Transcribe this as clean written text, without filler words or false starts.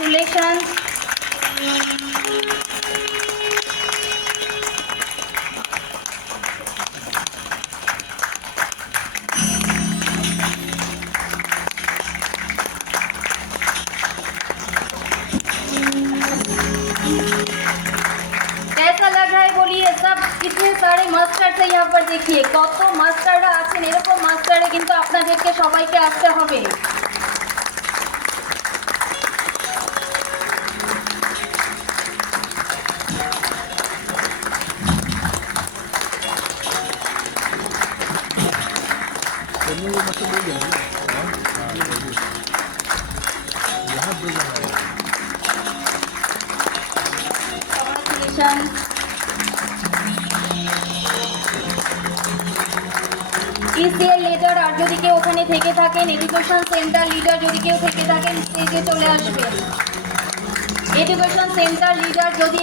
Congratulations. कैसा लग रहा है बोलिए सब? कितने सारे मास्टार्स है यहाँ पर, देखिए কত মাস্টাররা আছেন। এরকম মাস্টারে কিন্তু আপনাদেরকে সবাইকে আসতে হবে। Congratulations. ইসিএল লিডার আর যদি কেউ ওখানে থেকে থাকেন, এডুকেশন সেন্টার লিডার যদি কেউ থেকে থাকেন স্টেজে চলে আসবেন। এডুকেশন সেন্টার লিডার যদি